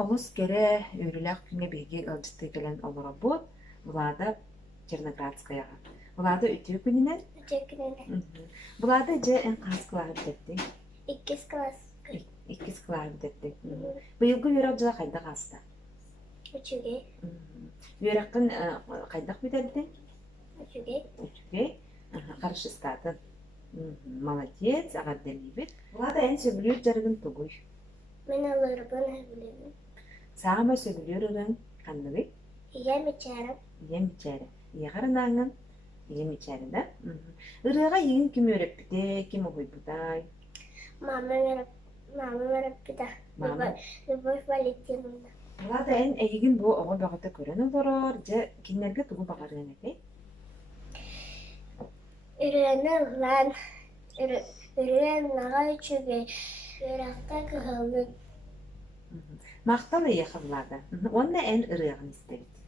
олус кере үріләк күнге беги ылжытты келен олоробут, булада Черноградскаяга. Булада үтүү күнінен? Үтүү күнінен. Булада же эн қас кылары бітетті? 2 класс. 2 кылары бітетті. Быйылгы үрек жыла қайда қаста? Үчүге. Үреккін қайдақ бітетті? Үчүге. Үчүге. Қарышы статын. Молодец, ағадделибет. Булада эн сөбілер жарығын тұғый. Мен алырбын әбілемін. Сағама сөбілер ұрын қандығы? Ия мечәрім. Ия мечәрі. Ия қарынаңын? Ия мечәрі да? Үріға егін кім өріп біде, кім ұғой бұдай? Мама өріп біда. Любовь Валентиновна. Булада эн егін бұл оғы бағыта көрін олырыр, же кенлерге тұғы бағарған әкей? Үрені ұлан, үрен наға үчүге, үрақта кығылын. Мақталы еқы бұлады. Онда эн ұрығын істебеді.